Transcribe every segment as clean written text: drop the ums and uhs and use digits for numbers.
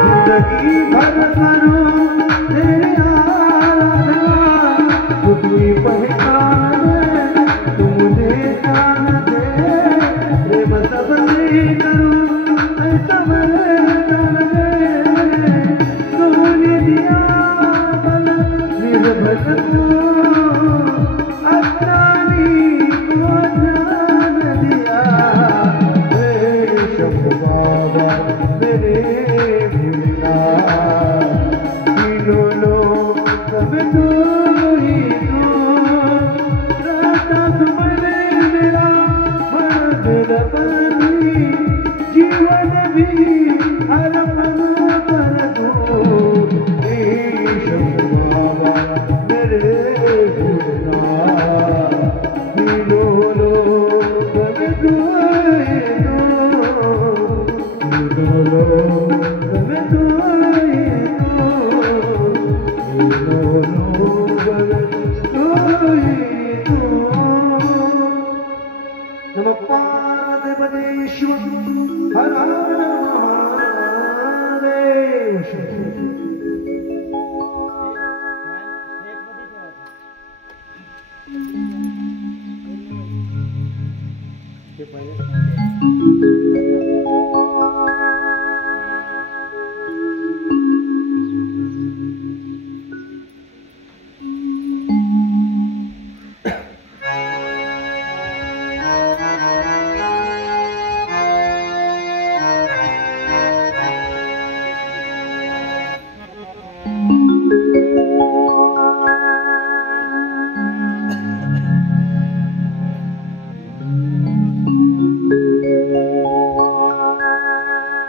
जिंदगी भर करूं तेरी आराधना, खुद की पहचान तू मुझे जान दे, प्रेम सबसे करूं ऐसा मैं जान दे, तूने दिया बल निर्भर को अज्ञानी को ज्ञान दिया, हे शंभु बाबा मेरे भूलना, तीनों लोग सब तू ही तू, राता तुमने मेरा मन मेरा पानी, जीवन भी हर पल पर तू, हे शंभु बाबा मेरे भूलना, तीनों लोग सब तू ही तू, तीनों लोग सब तू ही तू, तीनों लोग तू ही तू। नमः पार्वती शिव हर हर महादेव शंभो।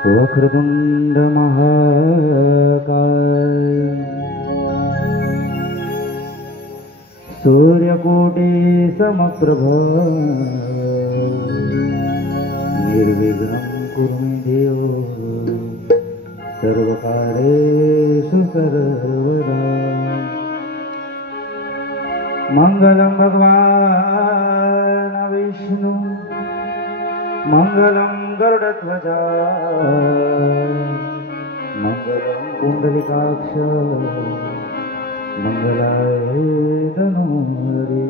वक्रतुंड महाकाय सूर्यकोटि समप्रभ निर्विघ्नं कुरु मे देव सर्वकार्येषु सर्वदा। मंगलं भगवान् विष्णु मंगलं गरुडध्वजा मंगलं पुंडरीकाक्ष मंगलाय तनूहरे।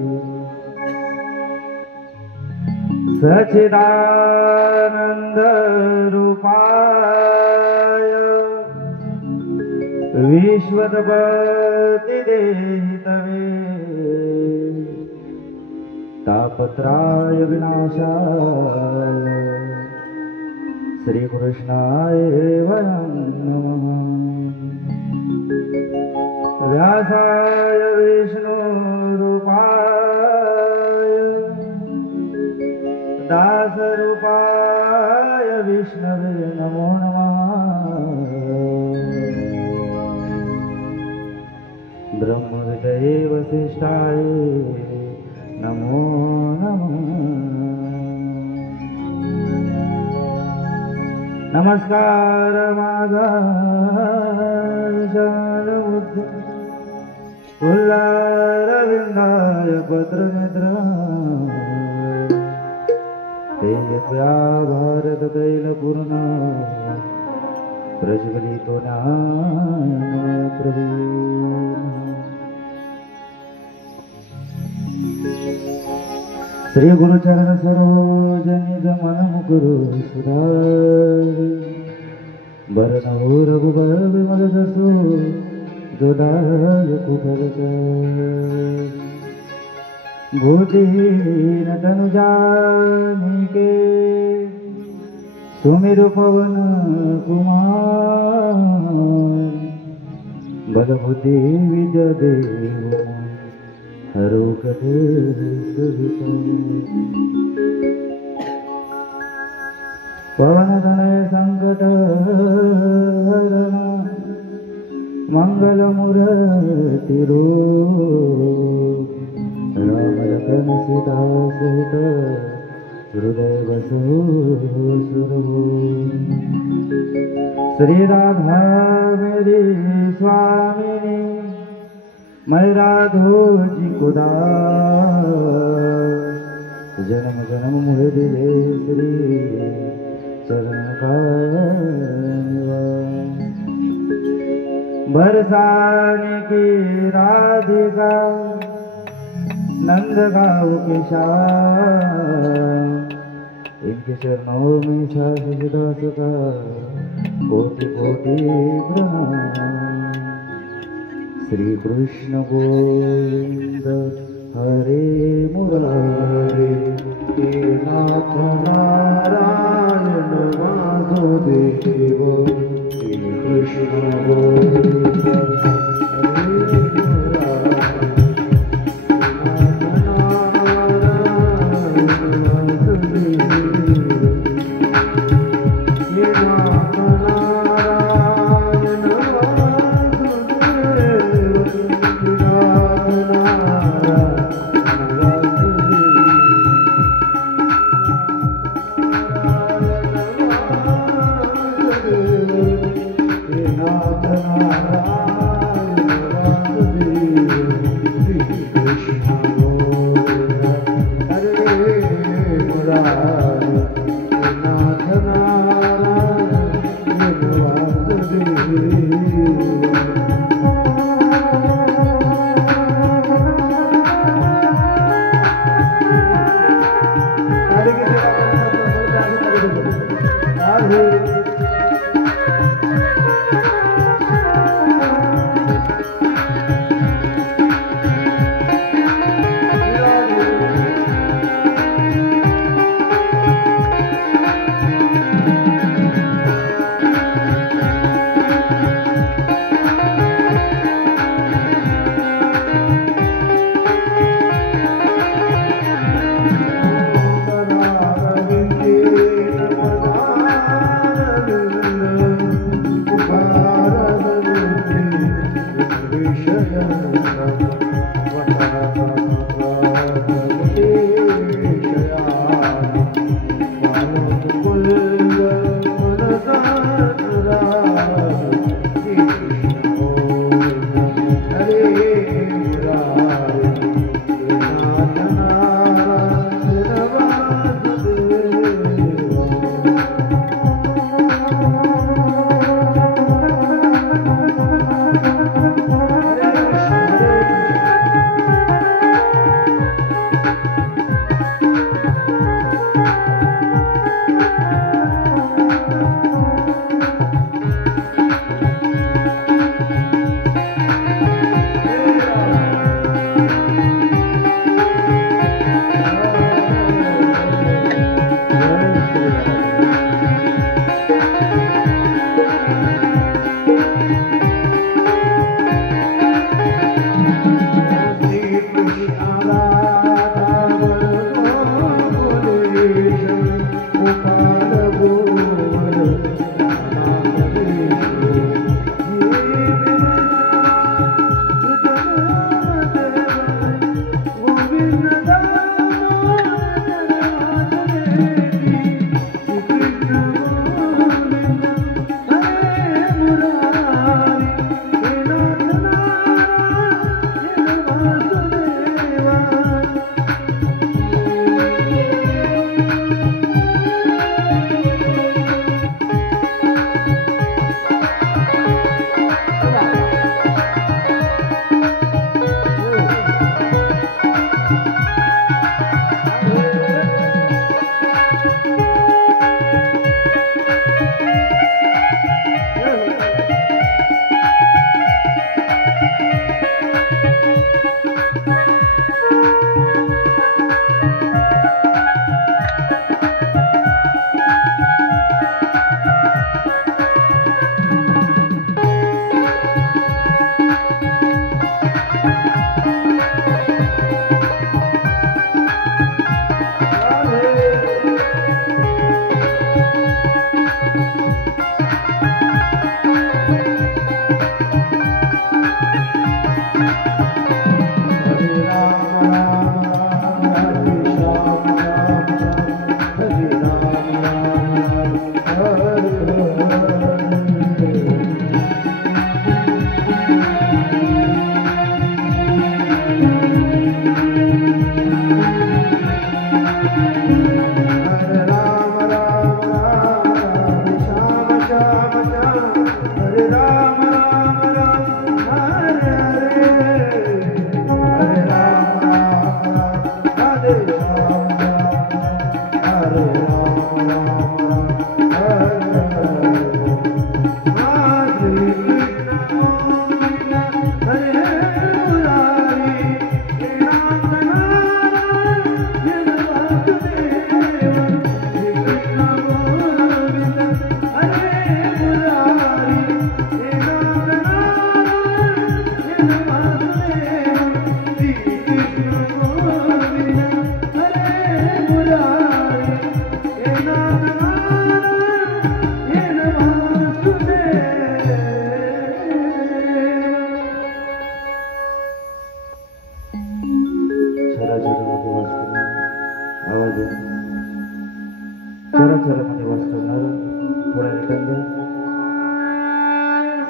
सच्चिदानंद रूपाय विश्वोत्पत्ति देहितवे तापत्राय विनाशाय श्री कृष्णाय वयं नमः। व्यासाय विष्णुरूपाय दासरूपाय विष्णवे नमो नमः। ब्रह्मविदये वसिष्ठाय नमो नमः। नमस्कार माझा शालबुद्ध उल्लारविंदाय पत्रनेत्र तेजस्या भारत तैलपूर्ण प्रज्वलितो प्रभु। श्री गुरुचरण सरोजनिज मन मुकुरु सुधारि बरनहु रघुबर विमल जसु जोदायकु भरत। बुद्धिहीन तनु जानिके सुमिरु पवन कुमार बल बुद्धि विद्या देव हरो कथे पवन तनय संकट हरण मंगल मूर्ति रूप राम लखन सीता सहित हृदय बसो सुरभूप। श्री राधा मेरी स्वामिनी मैं राधो जी को दास जन्म जन्म मुझे दिले श्री चरण का निवास। बरसाने की राधिका नंद गाँव के श्याम, इनके चरणों में सजदा का कोटि कोटि प्रणाम। श्री कृष्ण गोविंद हरे मुरारे, हे नाथ नारायण वासुदेव। श्री कृष्ण गोविंद हरे मुरारे,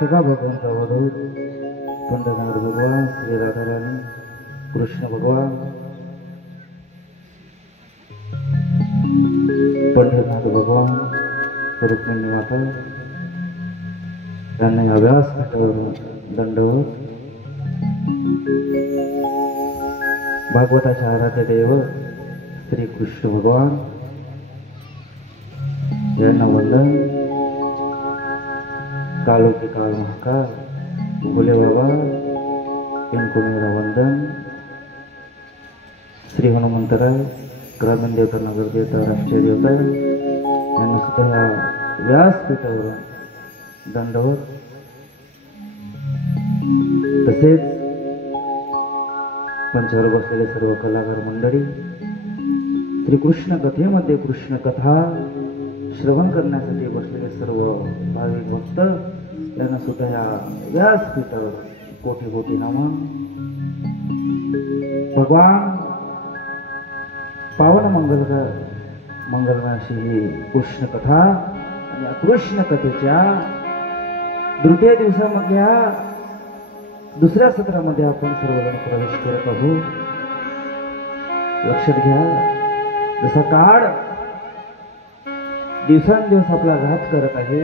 सखा भगवान का अवधूत पंडरनाथ भगवान श्री राधा रानी कृष्ण भगवान पंडरनाथ भगवान रुक्मिणी माता त्यांना या व्यासपीठावरून दंडवत भागवताच्या आराध्य देव श्री कृष्ण भगवान यांना वंदन। कालों के काल महाकाल भोले बाबा इनको मेरा वंदन। श्री हनुमंतराय ग्रामीण देवता नगर देवता राष्ट्रीय देवता यांना सुद्धा या व्यासपीठावरून दंडवत। तसेच मंचावर बसलेले सर्व कलाकार मंडळी श्री कृष्ण कथेमध्ये कृष्ण कथा श्रवण करण्यासाठी बसलेले सर्व भाविक भक्त यांना सुद्धा या व्यासपीठावर कोटी कोटी नमन। भगवान पावन मंगलमय अशी ही कृष्ण कथा आणि या कृष्ण कथेच्या द्वितीय दिवसामधल्या दुसऱ्या सत्रामध्ये आपण सर्वजण प्रवेश करत आहोत। लक्षात घ्या, जसा काळ दिवसांदिवस आपला घात करत आहे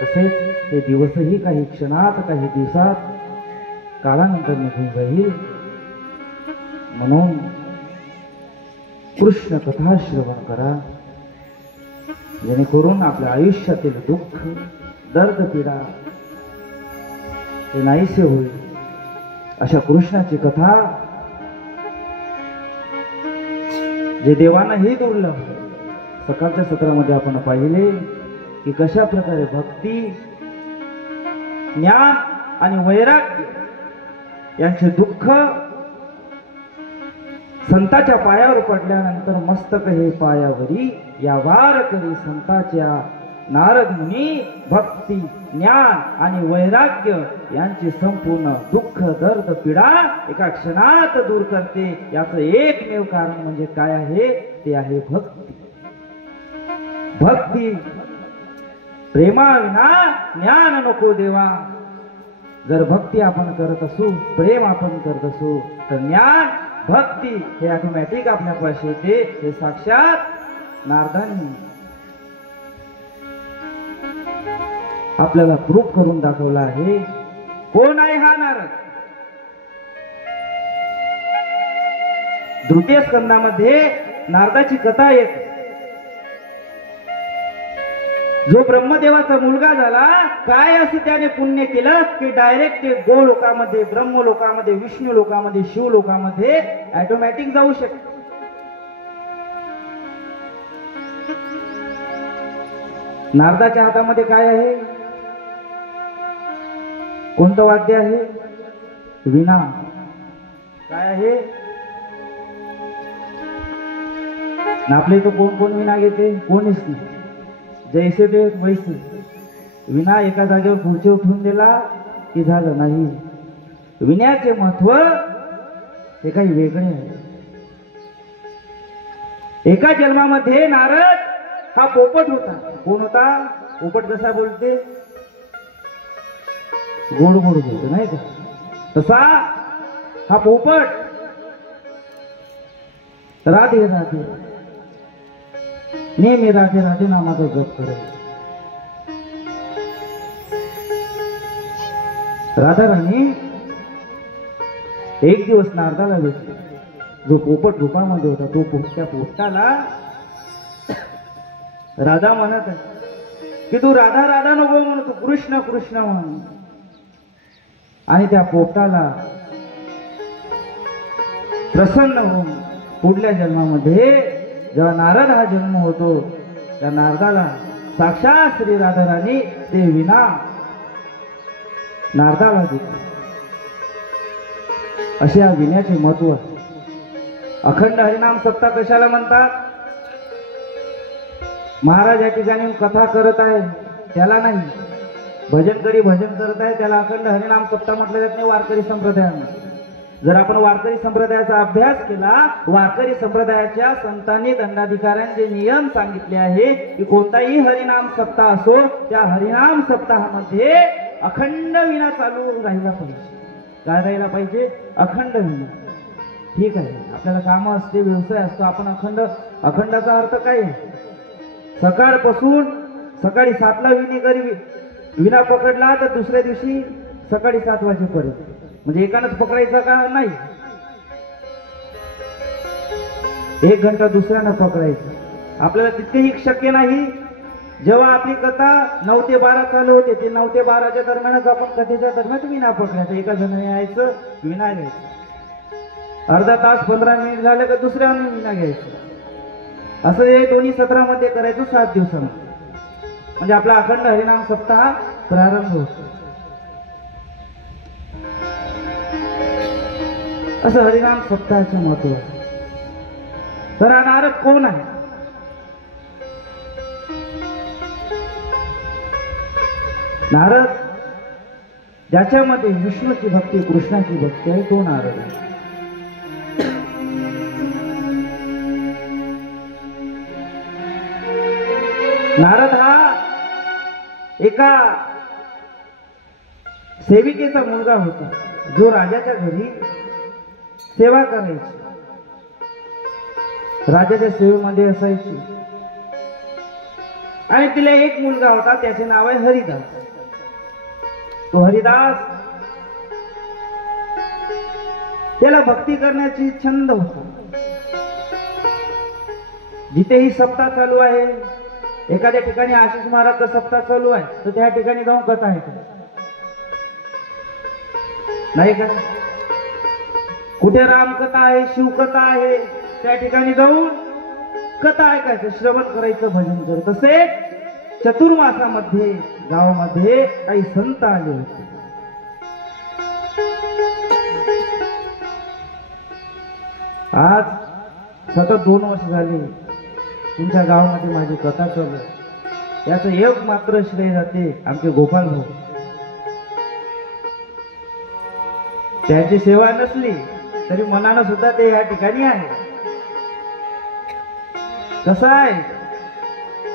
तसेच ते दिवसही काही क्षणात काही दिवसात काळानंतर निघून जाईल। म्हणून कृष्ण कथा श्रवण करा जेणेकरून आपल्या आयुष्यातील दुःख दर्द पीडा ते नाहीसे होईल। अशा कृष्णाची कथा जे देवांनाही दुर्लभ सकाळच्या सत्रामध्ये आपण पाहिले की कशा प्रकारे भक्ती ज्ञान आणि वैराग्य यांचे दुःख संताच्या पायावर पडल्यानंतर मस्तक हे पायावरी या वार करी संताच्या नारद मुनी भक्ती ज्ञान आणि वैराग्य यांचे संपूर्ण दुःख दर्द पीडा एका क्षणात दूर करते। याचं एकमेव कारण म्हणजे काय आहे, ते आहे भक्ती। भक्ती प्रेमाविना ज्ञान नको देवा। जर भक्ती आपण करत असू प्रेम आपण करत असू तर ज्ञान भक्ती हे ऑटोमॅटिक आपल्यापाशी येते। हे साक्षात नारदांनी आपल्याला प्रूफ करून दाखवला आहे। कोण आहे हा नारद? तृतीय स्कंदामध्ये नारदाची कथा येते। जो ब्रह्मदेवाचा मुलगा झाला, काय असं त्याने पुण्य केलं की डायरेक्ट ते गोलोकामध्ये ब्रह्मलोकामध्ये विष्णू लोकामध्ये शिव लोकामध्ये ऑटोमॅटिक जाऊ शकते। नारदाच्या हातामध्ये काय आहे? कोणतं वाद्य आहे? वीणा। काय आहे? आपले तो कोण कोण वीणा घेते? कोणीच नाही। जैसे ते वैसे वीणा एका जागेवर खुर्ची उठवून दिला की झालं नाही। वीण्याचे महत्व हे काही वेगळे आहे। एका जन्मामध्ये नारद हा पोपट होता। कोण होता? पोपट कसा बोलते? गोड गोड बोलतो नाही का? तसा हा पोपट राधे राधे नेहमी राधे राधे नामाचा जप करेल। राधा राणी एक दिवस नारदाला भेटली। जो पोपट रूपामध्ये होता तो त्या पोपटाला राधा म्हणत आहे की तू राधा राधा नको म्हणू, तू कृष्ण कृष्ण म्हण। आणि त्या पोपटाला प्रसन्न होऊन पुढल्या जन्मामध्ये जेव्हा नारद हा जन्म होतो त्या नारदाला साक्षात श्री राधा राणी ते विना नारदाला देते। असे या विण्याचे महत्व। अखंड हरिनाम सप्ताह कशाला म्हणतात? महाराज या ठिकाणी कथा करत आहे त्याला नाही, भजन करत आहे त्याला अखंड हरिनाम सप्ताह म्हटलं जात नाही वारकरी संप्रदायाने। जर आपण वारकरी संप्रदायाचा अभ्यास केला, वारकरी संप्रदायाच्या संतांनी दंडाधिकाऱ्यांचे नियम सांगितले आहे की कोणताही हरिनाम सप्ताह असो त्या हरिनाम सप्ताहामध्ये अखंड विना चालू राहिला पाहिजे. काय राहिला पाहिजे? अखंड विना. ठीक आहे, आपल्याला काम असते, व्यवसाय असतो, आपण अखंडाचा अर्थ काय आहे? सकाळपासून सकाळी 7ला विना पकडला तर दुसऱ्या दिवशी सकाळी 7 वाजेपर्यंत, म्हणजे एकानंच पकडायचा का? नाही, 1 घंटा दुसऱ्यानं पकडायचं. आपल्याला तितकेही शक्य नाही. जेव्हा आपली कथा 9 ते 12 चालू होते, ते 9 ते 12च्या दरम्यानच आपण कथेच्या दरम्यान विना पकडायचं. एका जणाने यायचं, विना घ्यायचं. अर्धा तास 15 मिनिट झाले का दुसऱ्याने विना घ्यायचं. असं हे दोन्ही सत्रामध्ये करायचं 7 दिवसांमध्ये. म्हणजे आपला अखंड हरिनाम सप्ताह प्रारंभ होतो. असं हरिनाम सप्ताहाचं महत्व आहे. तर हा नारद कोण आहे? नारद ज्याच्यामध्ये विष्णूची भक्ती, कृष्णाची भक्ती आहे, तो नारद आहे. नारद हा एका सेविकेचा मुलगा होता, जो राजाच्या घरी सेवा करायची, राजाच्या सेवेमध्ये असायची. आणि तिला एक मुलगा होता, त्याचे नाव आहे हरिदास. तो हरिदास, त्याला भक्ती करण्याची छंद होता. जिथेही सप्ताह चालू आहे, एखाद्या ठिकाणी आशिष महाराजचा सप्ताह चालू आहे, तर त्या ठिकाणी जाऊन कथा ऐकायची, नाही का? कुठे रामकथा आहे, शिवकथा आहे, त्या ठिकाणी जाऊन कथा ऐकायचं, श्रवण करायचं, भजन करायचं. तसेच चतुर्मासामध्ये गावामध्ये काही संत आले होते. आज सतत 2 वर्ष झाली तुमच्या गावामध्ये माझी कथा चालू आहे. याचं एक मात्र श्रेय जाते आमचे गोपाल भाऊ. त्यांची सेवा नसली तरी मनानं सुद्धा ते या ठिकाणी आहे. कसं आहे?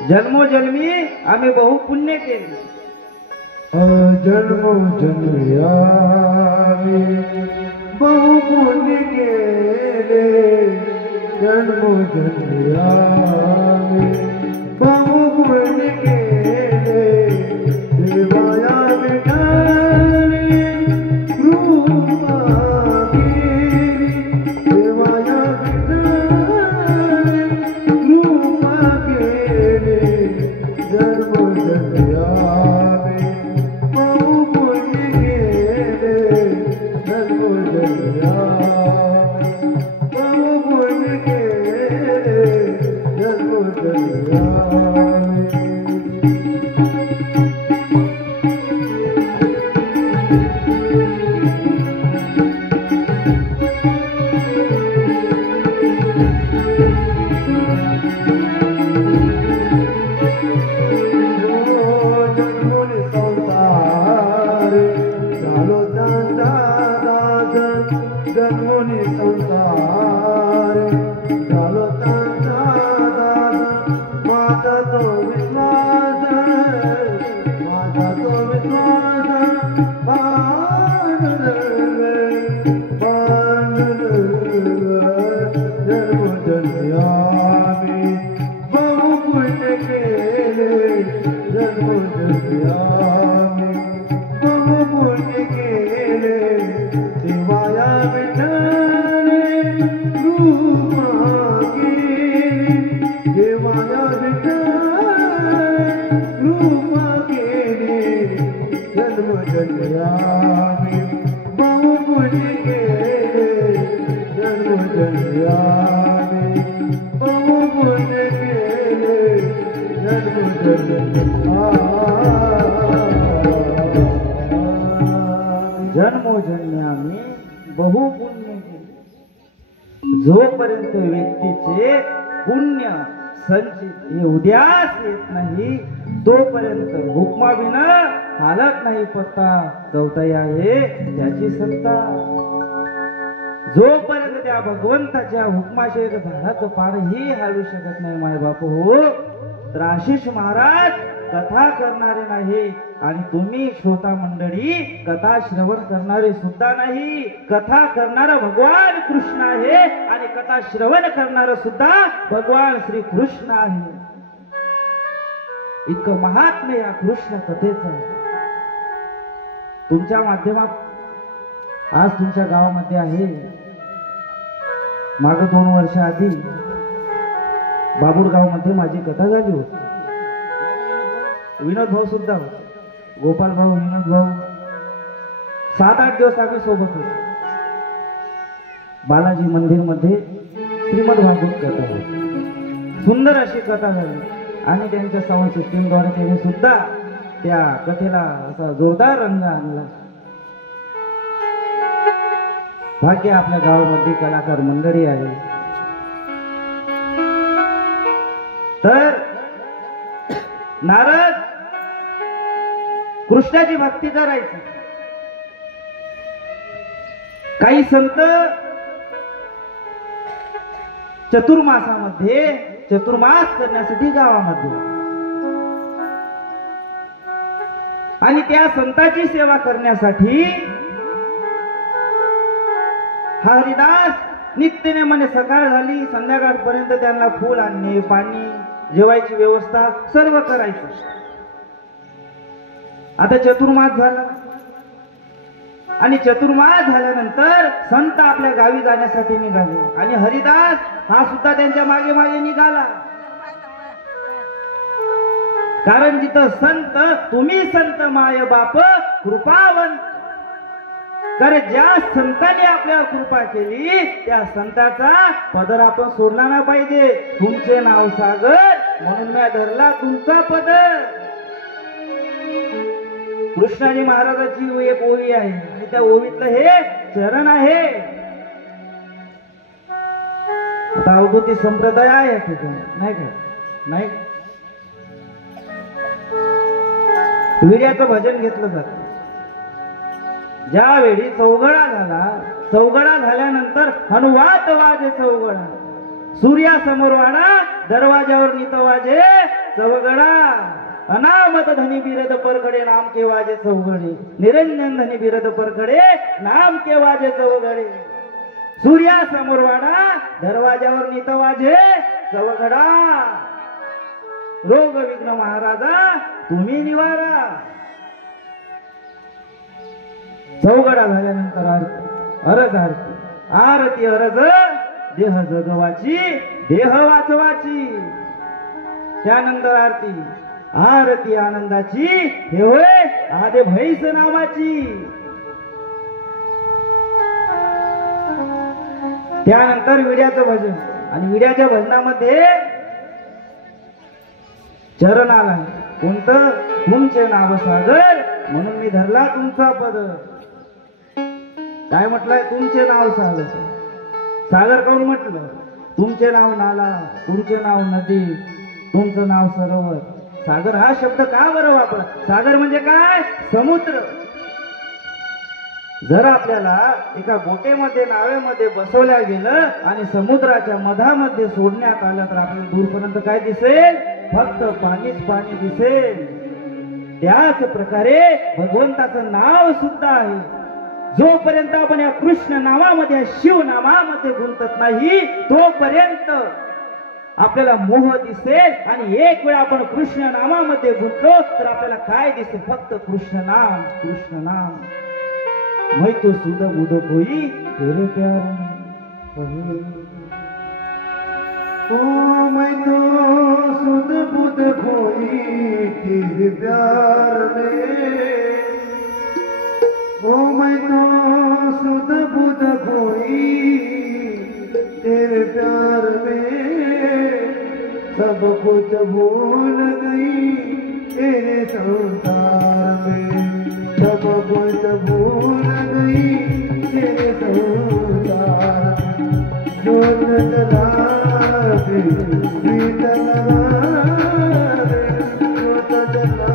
जन्मोजन्मी आम्ही बहु पुण्य केले. जन्मोजन्मी आम्ही बहु पुण्य केले. जन्मोजन्मी आम्ही बहु पुण्य केले. देवाया विठाने कृपा केली. देवाया विठाने कृपा केली. जन्मोजन्मी आम्ही बहु पुण्य केले. जन्मोजन्मी आम्ही बहु पुण्य केले. जन्मोजन्मी आम्ही जन्मोजन्मी बहु पुण्य केले. जोपर्यंत व्यक्तीचे पुण्य संचित हे उद्यास येत नाही, तोपर्यंत हुकमाविना हालत नाही पत्ता. चौथाई आहे त्याची सत्ता. जोपर्यंत त्या भगवंताच्या हुकमाशिवाय झाडाचं पानही हालू शकत नाही माय बाप हो, तर आशिष महाराज कथा करणारे नाही आणि तुम्ही श्रोता मंडळी कथा श्रवण करणारे सुद्धा नाही. कथा करणारा भगवान कृष्ण आहे आणि कथा श्रवण करणारा सुद्धा भगवान श्री कृष्ण आहे. इतकं महात्म्य या कृष्ण कथेचं आहे. तुमच्या माध्यमात आज तुमच्या गावामध्ये आहे. माग 2 वर्ष आधी बाबुरगाव मध्ये माझी कथा झाली होती. विनोद भाऊ सुद्धा होते, गोपाल भाऊ, विनोद भाऊ. 7-8 दिवस आम्ही सोबत होतो. बालाजी मंदिर मध्ये श्रीमद भागवत कथा होती. सुंदर अशी कथा झाली आणि त्यांच्या साऊंड सिस्टीमद्वारे त्यांनी सुद्धा त्या कथेला असा जोरदार रंग आणला. भाग्य आपल्या गावामध्ये कलाकार मंडळी आहे. तर नारद कृष्णाची भक्ती करायची. काही संत चतुर्मासामध्ये चतुर्मास करण्यासाठी गावामध्ये आणि त्या संताची सेवा करण्यासाठी हरिदास नित्यनेमाने सकाळ झाली संध्याकाळपर्यंत त्यांना फूल आणणे, पाणी, जेवायची व्यवस्था सर्व करायचं. आता चतुर्मास झाला आणि चतुर्मास झाल्यानंतर संत आपल्या गावी जाण्यासाठी निघाले आणि हरिदास हा सुद्धा त्यांच्या मागे मागे निघाला. कारण जिथं संत, तुम्ही संत माय बाप कृपावंत. कारण ज्या संतांनी आपल्यावर कृपा केली त्या संताचा पदर आपण सोडला ना पाहिजे. तुमचे नाव सागर म्हणून मी धरला तुमचा पदर. कृष्णाजी महाराजाची एक ओवी आहे आणि त्या ओवीतलं हे चरण आहे. आता अवधूती संप्रदाय आहे ठिकाणी नाही का? नाही. विड्याचं भजन घेतलं जातं. ज्यावेळी चौघडा झाला, चौघडा झाल्यानंतर हनुवात वाजे चौघडा. सूर्यासमोर वाडा, दरवाजावर नित वाजे चौघडा. अनामत धनी बिरद परकडे नाम के वाजे चौघडे. निरंजन धनी बिरद परकडे नाम के वाजे चौघडे. सूर्यासमोर वाडा, दरवाजावर नित वाजे चौघडा. रोग विघ्न महाराजा तुम्ही निवारा. चौघडा झाल्यानंतर आरती, अरज आरती, आरती अरज देह जगवाची, देह वाचवाची. त्यानंतर आरती, आरती आनंदाची, हे होय आदे म्हैस नामाची. त्यानंतर विड्याचं भजन आणि विड्याच्या भजनामध्ये चरण आला. कोणतं? तुमचे नाव सागर म्हणून मी धरला तुमचा पदर. काय म्हटलंय? तुमचे नाव सागर. सागर कोण म्हटलं? तुमचे नाव नाला, तुमचे नाव नदी, तुमचं नाव सरोवर. सागर हा शब्द का बरं वापरला? सागर म्हणजे काय? समुद्र. जर आपल्याला एका बोटेमध्ये, नावेमध्ये बसवल्या गेलं आणि समुद्राच्या मधामध्ये सोडण्यात आलं तर आपल्याला दूरपर्यंत काय दिसेल? फक्त पाणीच पाणी दिसेल. त्याच प्रकारे भगवंताचं नाव सुद्धा आहे. जोपर्यंत आपण या कृष्ण नामामध्ये, शिव नामामध्ये गुंतत नाही तोपर्यंत आपल्याला मोह दिसेल. आणि एक वेळ आपण कृष्ण नामामध्ये गुंतलो तर आपल्याला काय दिसेल? फक्त कृष्ण नाम, कृष्ण नाम. मैं तो सुध बुध कोई तेरे प्यार में. ओ मैं तो सुध बुध खोई तेरे प्यार में. ओ मैं तो सुध बुध खोई तेरे प्यार में. सब कुछ भूल गई तेरे संसार में. सब कुछ भूल गई तेरे संसार में. जोत जला दे प्रीत लगा दे. जोत जला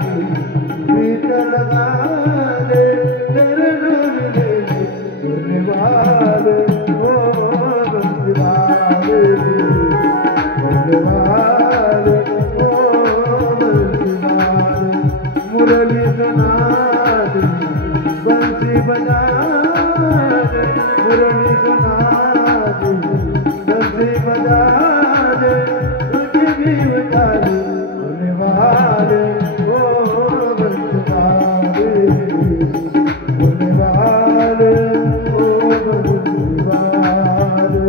दे प्रीत लगा दे. तेरे नूर ले धन्यवाद. ओ धन्यवाद, धन्यवाद. बंसी बजारे मुरली सुनारे बंसी बजारे तुझे भी उतारे बोले वाले ओ बंसी बोले वाले ओ बंसी वाले।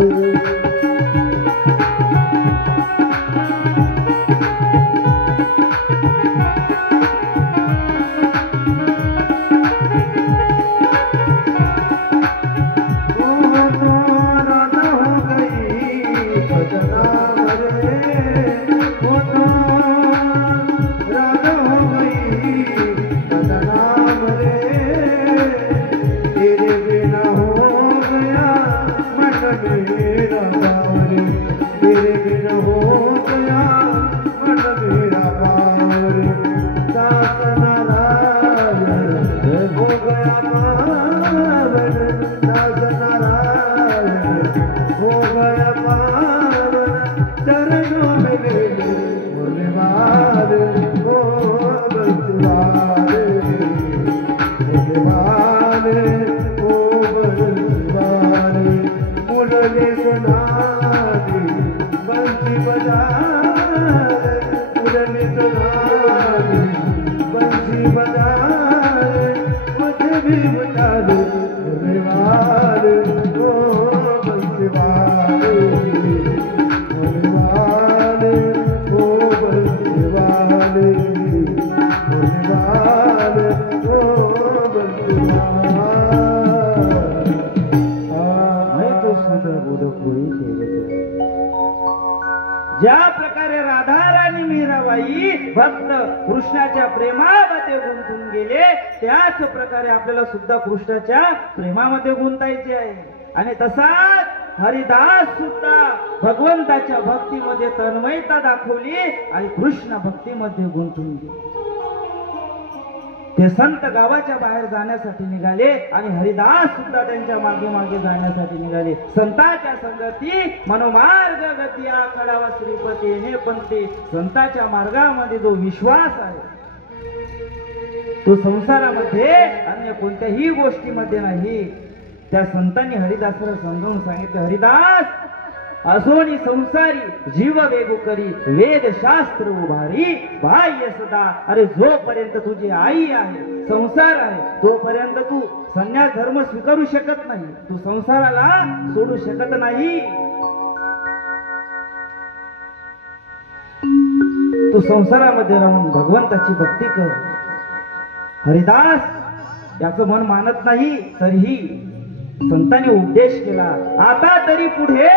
ज्या प्रकारे राधा राणी मीराबाई भक्त कृष्णाच्या प्रेमामध्ये गुंतून गेले त्याच प्रकारे आपल्याला सुद्धा कृष्णाच्या प्रेमामध्ये गुंतायचे आहे। आणि तसाच हरिदास सुद्धा भगवंताच्या भक्तीमध्ये तन्मयता दाखवली आणि कृष्ण भक्तीमध्ये गुंतून गेले। ते संत गावाच्या बाहेर जाण्यासाठी निघाले आणि हरिदास सुद्धा त्यांच्या मागे मागे जाण्यासाठी निघाले। संतांच्या संगती मनोमार्ग गती आखडावा श्रीपती येणे पंथी। संतांच्या मार्गामध्ये जो विश्वास आहे तो संसारामध्ये अन्य कोणत्याही गोष्टीमध्ये नाही। त्या संतांनी हरिदासाला समजावून सांगितले, हरिदास असोनी संसारी जीव वेगू करी वेद शास्त्र उभारी बाह्य सदा। अरे जोपर्यंत तुझी आई आहे संसार आहे तोपर्यंत तू संन्यास धर्म स्वीकारू शकत नाही, तू संसाराला सोडू शकत नाही। तू संसारामध्ये राहून भगवंताची भक्ती कर। हरिदास याचं मन मानत नाही तरीही संतांनी उपदेश केला, आता तरी पुढे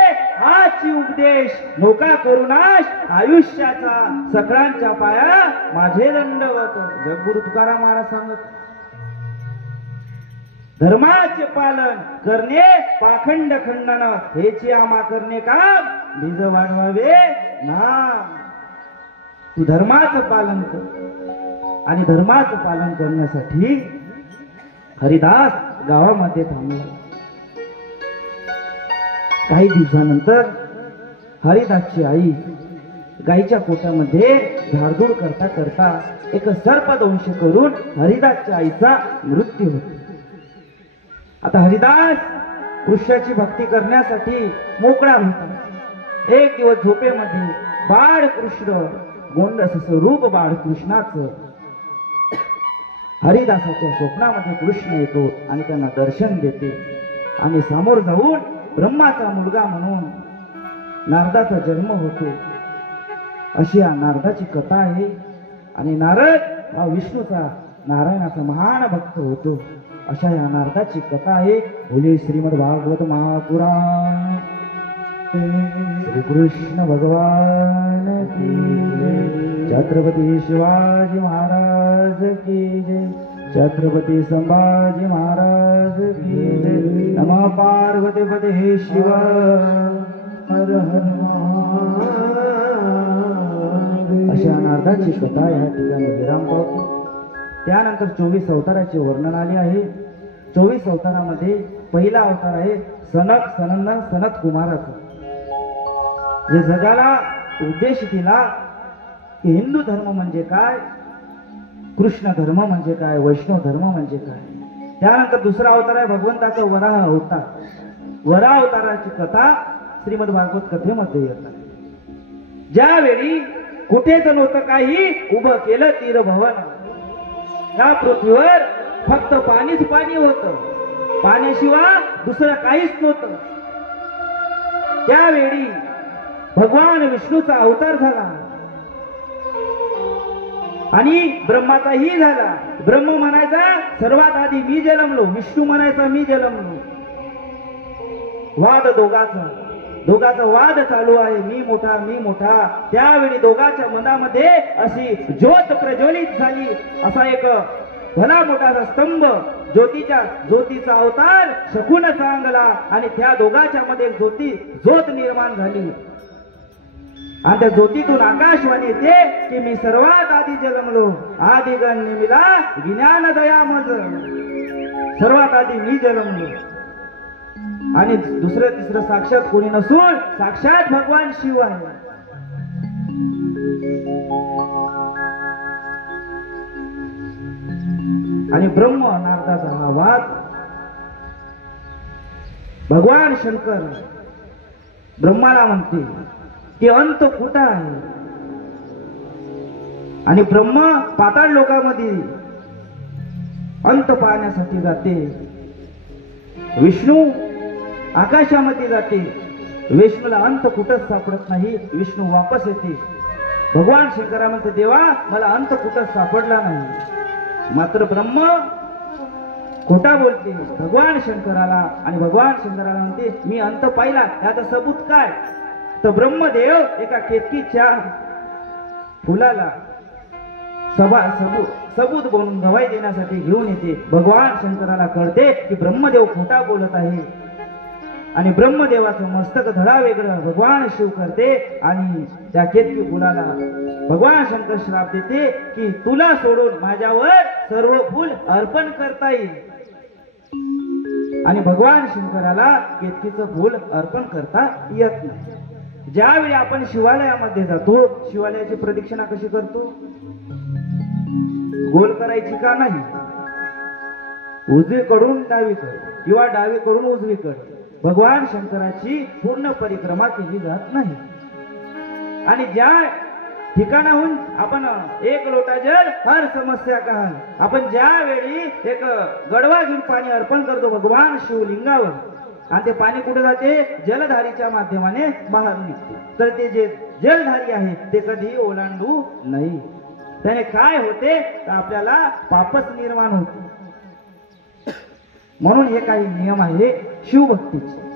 हाची उपदेश नौका करुणाश आयुष्याचा सकळांच्या पाया माझे दंडवत। जगगुरु तुकाराम महाराज सांगत, धर्माचे पालन करणे पाखंड खंडन हेचे आमा करणे काम बीज वाढवावे ना। तू धर्माचं पालन कर आणि धर्माचं पालन करण्यासाठी हरिदास गावामध्ये थांबला। काही दिवसानंतर हरिदासची आई गाईच्या पोटामध्ये झाडझूड करता करता एक सर्पदंश करून हरिदासच्या आईचा मृत्यू होतो। आता हरिदास कृष्णाची भक्ती करण्यासाठी मोकळा होता। एक दिवस झोपेमध्ये बाळ कृष्ण गोंडस रूप बाळ कृष्णाचं हरिदासाच्या स्वप्नामध्ये कृष्ण येतो आणि त्यांना दर्शन देते आणि समोर जाऊन ब्रह्माचा मुलगा म्हणून नारदाचा जन्म होतो। अशी या नारदाची कथा आहे। आणि नारद हा विष्णूचा नारायणाचा महान भक्त होतो। अशा या नारदाची कथा आहे। बोले श्रीमद भागवत महापुराण श्री कृष्ण भगवान की जय। छत्रपती शिवाजी महाराज की जय। छत्रपती संभाजी महाराज की जय। नमः पार्वती पते शिव हर हर महादेव। अशा नारदाची कथा या ठिकाणी विराम पावते। त्यानंतर 24 अवताराचे वर्णन आले आहे। 24 अवतारामध्ये पहिला अवतार आहे सनत सनंदन सनत कुमाराचा, जे जगाला उद्देश दिला की हिंदू धर्म म्हणजे काय, कृष्ण धर्म म्हणजे काय, वैष्णव धर्म म्हणजे काय। त्यानंतर दुसरा अवतार आहे भगवंताचा वराह अवतार. वराह अवताराची कथा श्रीमद भागवत कथेमध्ये येतात. ज्यावेळी कुठेच नव्हतं काही, उभं केलं तीर भवन. या पृथ्वीवर फक्त पाणीच पाणी होतं, पाण्याशिवाय दुसरं काहीच नव्हतं. त्यावेळी भगवान विष्णूचा अवतार झाला आणि ब्रह्माचाही झाला. ब्रह्म म्हणायचा सर्वात आधी मी जन्मलो, विष्णू म्हणायचा मी जन्मलो. वाद दोघाचा वाद चालू आहे, मी मोठा मी मोठा. त्यावेळी दोघांच्या मनामध्ये अशी ज्योत प्रज्वलित झाली. असा एक भला मोठा स्तंभ, ज्योतीचा अवतार शकुन चांगला आणि त्या दोघांच्या मध्ये ज्योत निर्माण झाली. आणि त्या ज्योतीतून आकाशवाणी येते की मी सर्वात आधी जन्मलो, आधी गण नेमिला ज्ञान दया मज. सर्वात आधी मी जन्मलो आणि दुसरं तिसरं साक्षात कोणी नसून साक्षात भगवान शिव आहे. आणि ब्रह्म नारदाचा हा वाद. भगवान शंकर ब्रह्माला म्हणते की अंत कुठं आहे. आणि ब्रह्म पाताळ लोकांमध्ये अंत पाहण्यासाठी जाते. विष्णू आकाशामध्ये जाते. विष्णूला अंत कुठंच सापडत नाही. विष्णू वापस येते. भगवान शंकरा म्हणते देवा मला अंत कुठंच सापडला नाही. मात्र ब्रह्म खोटा बोलते भगवान शंकराला. आणि भगवान शंकराला म्हणते मी अंत पाहिला. याचा सबूत काय. तर ब्रह्मदेव एका केतकीच्या फुलाला सबूत बनवून गवाही देण्यासाठी घेऊन येते. भगवान शंकराला कळते की ब्रह्मदेव खोटा बोलत आहे. आणि ब्रह्मदेवाचं मस्तक धडा वेगळं भगवान शिव करते. आणि त्या केतकी फुलाला भगवान शंकर श्राप देते की तुला सोडून माझ्यावर सर्व फुल अर्पण करता येईल. आणि भगवान शंकराला केतकीचं फुल अर्पण करता येत नाही. ज्यावेळी आपण शिवालयामध्ये जातो, शिवालयाची प्रदक्षिणा कशी करतो. गोल करायची का नाही, उजवीकडून डावीकडे किंवा डावीकडून उजवीकडे. भगवान शंकराची पूर्ण परिक्रमा केली जात नाही. आणि ज्या ठिकाणाहून आपण एक लोटा जल हर समस्या का हल. आपण ज्यावेळी एक गडवा घेऊन पाणी अर्पण करतो भगवान शिवलिंगावर आणि ते पाणी कुठे जाते, जलधारीच्या माध्यमाने बाहेर निघते. तर ते जे जलधारी आहे ते कधी ओलांडू नाही. त्याने काय होते तर आपल्याला पापच निर्माण होते. म्हणून हे काही नियम आहे शिवभक्तीचे.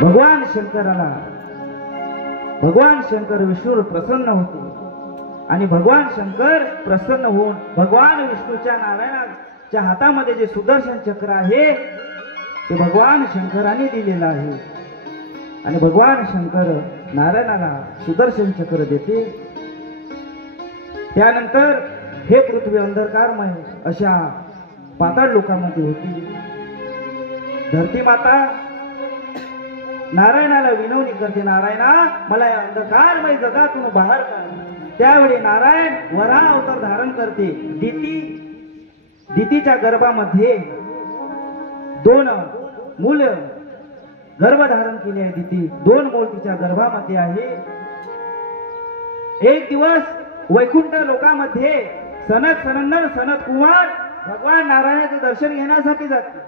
भगवान शंकर विष्णूवर प्रसन्न होते. आणि भगवान शंकर प्रसन्न होऊन भगवान विष्णूच्या नारायणाच्या हातामध्ये जे सुदर्शन चक्र आहे ते भगवान शंकराने दिलेलं आहे. आणि भगवान शंकर नारायणाला सुदर्शन चक्र देते. त्यानंतर हे पृथ्वी अंधकारमय अशा पाताळ लोकांमध्ये होती. धरती माता नारायणाला विनवणी करते, नारायणा मला या अंधकारमय जगातून बाहेर काढ. त्यावेळी नारायण वराह अवतार धारण करते. दितीच्या गर्भामध्ये 2 मूल गर्भ धारण केले आहे. दिती 2 मूल तिच्या गर्भामध्ये आहे. एक दिवस वैकुंठ लोकामध्ये सनत कुमार भगवान नारायणाचं दर्शन घेण्यासाठी जाते.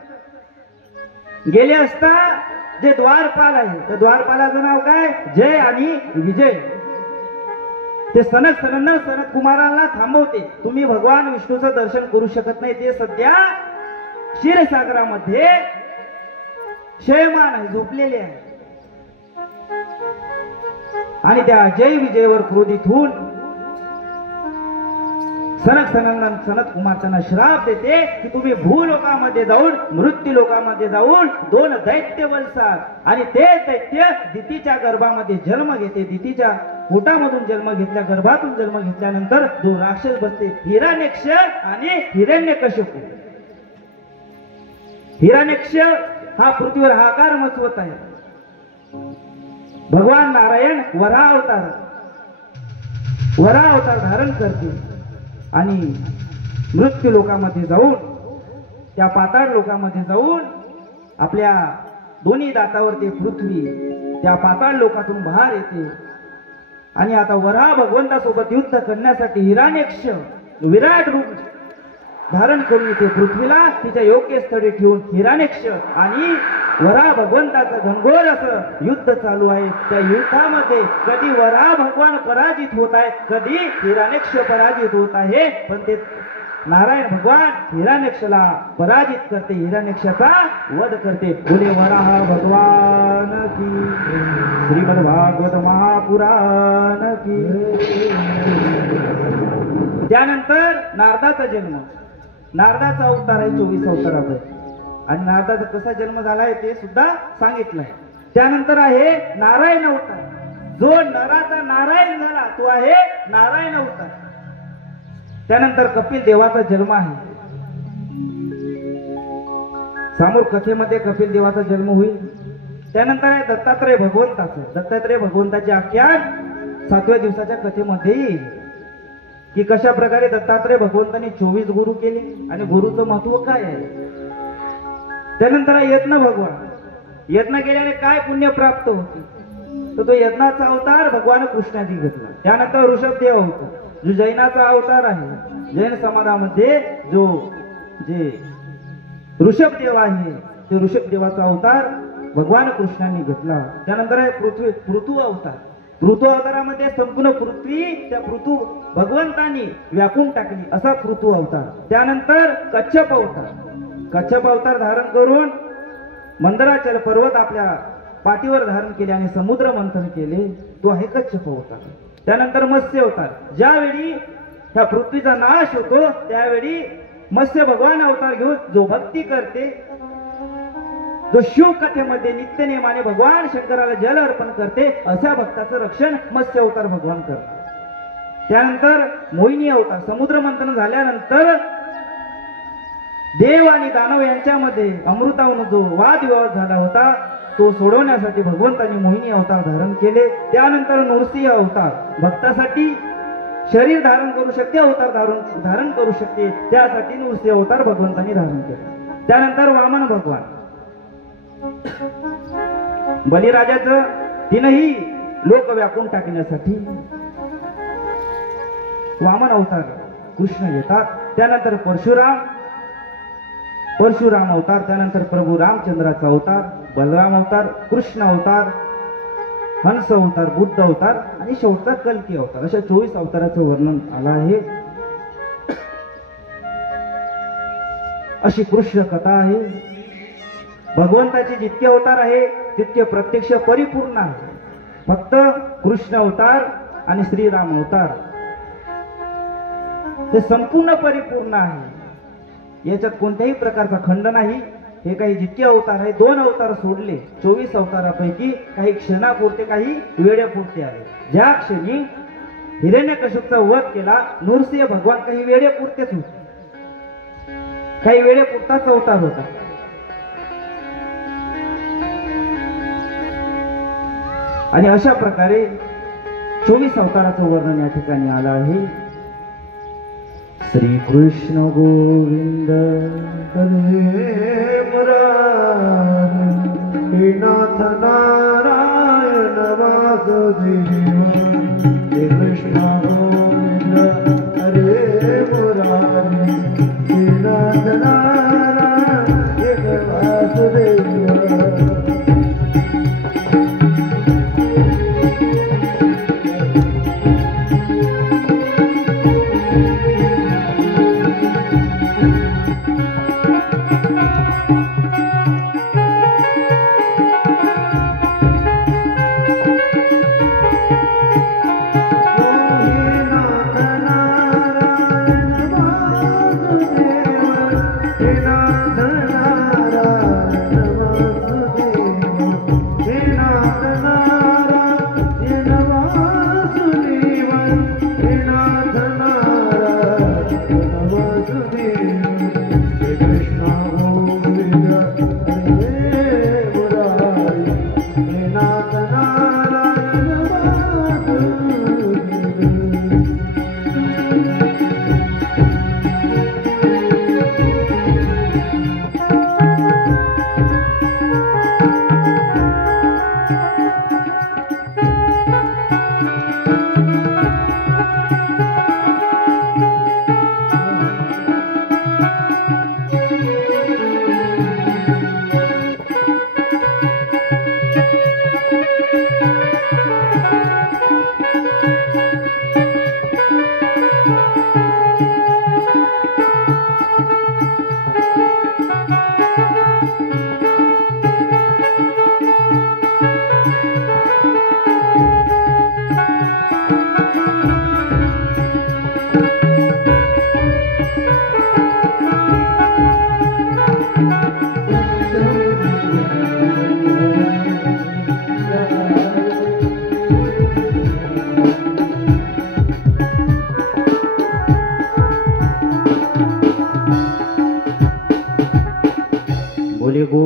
गेले असता जे द्वारपाल आहे त्या द्वारपालाचं नाव काय, जय आणि विजय. ते सनत कुमारांना थांबवते. तुम्ही भगवान विष्णूचं दर्शन करू शकत नाही. ते सध्या क्षीरसागरामध्ये शयमान आहे, झोपलेले आहे. आणि त्या जय विजयवर क्रोधित होऊन सनत कुमार त्यांना श्राप देते की तुम्ही भूलोकामध्ये जाऊन मृत्यू लोकामध्ये जाऊन 2 दैत्य बलसाल. आणि ते दैत्य दितीच्या गर्भामध्ये जन्म घेते. दितीच्या पोटामधून जन्म घेतल्या, गर्भातून जन्म घेतल्यानंतर 2 राक्षस बसते, हिरण्यक्ष आणि हिरण्यकश्यप. हिरण्यक्ष हा पृथ्वीवर हाकार मचवत आहे. भगवान नारायण वराह अवतार वरा अवतार धारण करते आणि मृत्यू लोकामध्ये जाऊन त्या पाताळ लोकामध्ये जाऊन आपल्या दोन्ही दातावर ते पृथ्वी त्या पाताळ लोकातून बाहेर येते आणि आता वराह भगवंतासोबत युद्ध करण्यासाठी हिरण्यक्ष विराट रूप धारण करून येते पृथ्वीला तिच्या योग्य स्थळी ठेवून हिरण्यक्ष आणि वराह भगवंताचं घनघोर असं युद्ध चालू आहे. त्या युद्धामध्ये कधी वराह भगवान पराजित होत आहे, कधी हिरण्यक्ष पराजित होत आहे, पण ते नारायण भगवान हिरण्यक्षला पराजित करते, हिरण्यक्षाचा वध करते. बोले वराह भगवान की, श्रीमद भागवत महापुराण की. त्यानंतर नारदाचा जन्म, नारदाचा अवतार आहे 24 अवतारापैकी आणि नारदाचा कसा जन्म झाला आहे ते सुद्धा सांगितलं आहे. त्यानंतर आहे नारायण अवतार, जो नराचा नारायण झाला तो आहे नारायण अवतार. त्यानंतर कपिल देवाचा जन्म आहे. समोर कथेमध्ये कपिल देवाचा जन्म होईल. त्यानंतर आहे दत्तात्रय भगवंताचं, दत्तात्रय भगवंताचे आख्यान 7व्या दिवसाच्या कथेमध्ये येईल की कशा प्रकारे दत्तात्रय भगवंतांनी 24 गुरु केले आणि गुरुचं महत्व काय आहे. त्यानंतर यज्ञ भगवान, यज्ञ केल्याने काय पुण्य प्राप्त होते, तर तो यज्ञाचा अवतार भगवान कृष्णाने घेतला. त्यानंतर ऋषभदेव अवतार, जो जैनाचा अवतार आहे. जैन समाजामध्ये जे ऋषभदेव आहे ते ऋषभदेवाचा अवतार भगवान कृष्णाने घेतला. त्यानंतर आहे पृथु अवतार. पृथु अवतारामध्ये संपूर्ण पृथ्वी त्या पृथु भगवंतांनी व्यापून टाकली असा पृथु अवतार. त्यानंतर कच्छप अवतार, कच्छप अवतार धारण करून मंदराचल पर्वत आपल्या पाठीवर धारण केले आणि समुद्र मंथन केले, तो आहे कच्छप अवतार. त्यानंतर मत्स्य अवतार, ज्यावेळी ह्या पृथ्वीचा नाश होतो त्यावेळी मत्स्य भगवान अवतार घेऊन जो भक्ती करते, जो शिव कथेमध्ये नित्य नेमाने भगवान शंकराला जल अर्पण करते, अशा भक्ताचं रक्षण मत्स्य अवतार भगवान करते. त्यानंतर मोहिनी अवतार, समुद्र मंथन झाल्यानंतर देव आणि दानव यांच्यामध्ये अमृतावरून जो वादविवाद झाला होता तो सोडवण्यासाठी भगवंतांनी मोहिनी अवतार धारण केले. त्यानंतर नृसिंह अवतार, भक्तासाठी शरीर धारण करू शकते, अवतार धारण करू शकते, त्यासाठी नृसिंह अवतार भगवंतांनी धारण केले. त्यानंतर वामन भगवान, बलिराजाचं तीनही लोक व्यापून टाकण्यासाठी वामन अवतार कृष्ण घेतात. त्यानंतर परशुराम अवतार, त्यानंतर प्रभू रामचंद्राचा अवतार, बलराम अवतार, कृष्ण अवतार, हंस अवतार, बुद्ध अवतार आणि शेवटचा कल्की अवतार, अशा 24 अवताराचं वर्णन आलं आहे. अशी कृष्ण कथा आहे. भगवंताचे जितके अवतार आहे तितके प्रत्यक्ष परिपूर्ण आहे. फक्त कृष्ण अवतार आणि श्रीराम अवतार ते संपूर्ण परिपूर्ण आहे. याच्यात कोणत्याही प्रकारचा खंड नाही. हे काही जितके अवतार आहे, 2 अवतार सोडले 24 अवतारापैकी काही क्षणापुरते काही वेळेपुरते आहे. ज्या क्षणी हिरण्यकश्यपचा वध केला नृसिंह भगवान काही वेळेपुरतेच होते, काही वेळेपुरताच अवतार होता. आणि अशा प्रकारे 24 अवताराचं वर्णन या ठिकाणी आलं आहे. श्री कृष्ण गोविंद हरे मुरारी, नाथ नारायण वासुदेव. श्री कृष्ण गोविंद हरे मुरारी, नाथ नारायण वासुदेव.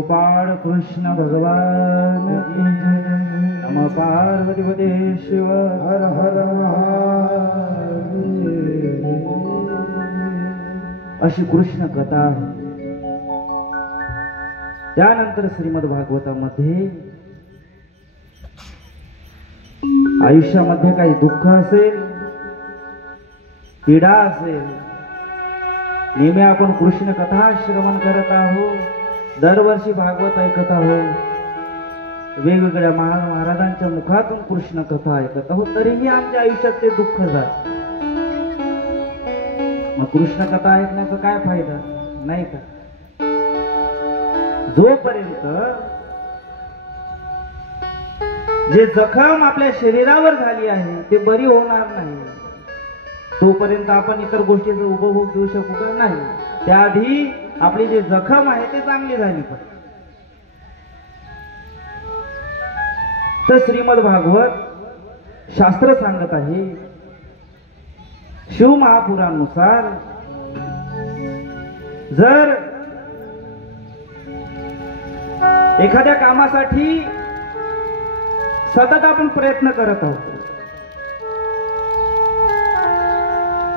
गोपाळ कृष्ण भगवान की जय. नमः पार्वतीपते शिव हर हर महादेव. अशी कृष्ण कथा आहे. त्यानंतर श्रीमद भागवतामध्ये आयुष्यामध्ये काही दुःख असेल, पीडा असेल, नेहमी आपण कृष्ण कथा श्रवण करत आहोत, दरवर्षी भागवत ऐकत आहोत, वेगवेगळ्या महाराजांच्या मुखातून कृष्ण कथा ऐकत आहोत, तरीही आमच्या आयुष्यात ते दुःख जात. मग कृष्ण कथा ऐकण्याचा काय फायदा नाही का? जोपर्यंत जे जखम आपल्या शरीरावर झाली आहे ते बरी होणार नाही, तोपर्यंत आपण इतर गोष्टीचा उपभोग घेऊ शकू का? नाही. त्याआधी आपली जी जखम आहे ते चांगली झाली पाहिजे. तर श्रीमद भागवत शास्त्र सांगत आहे, शिव महापुरानुसार जर एखाद्या कामासाठी सतत आपण प्रयत्न करत आहोत,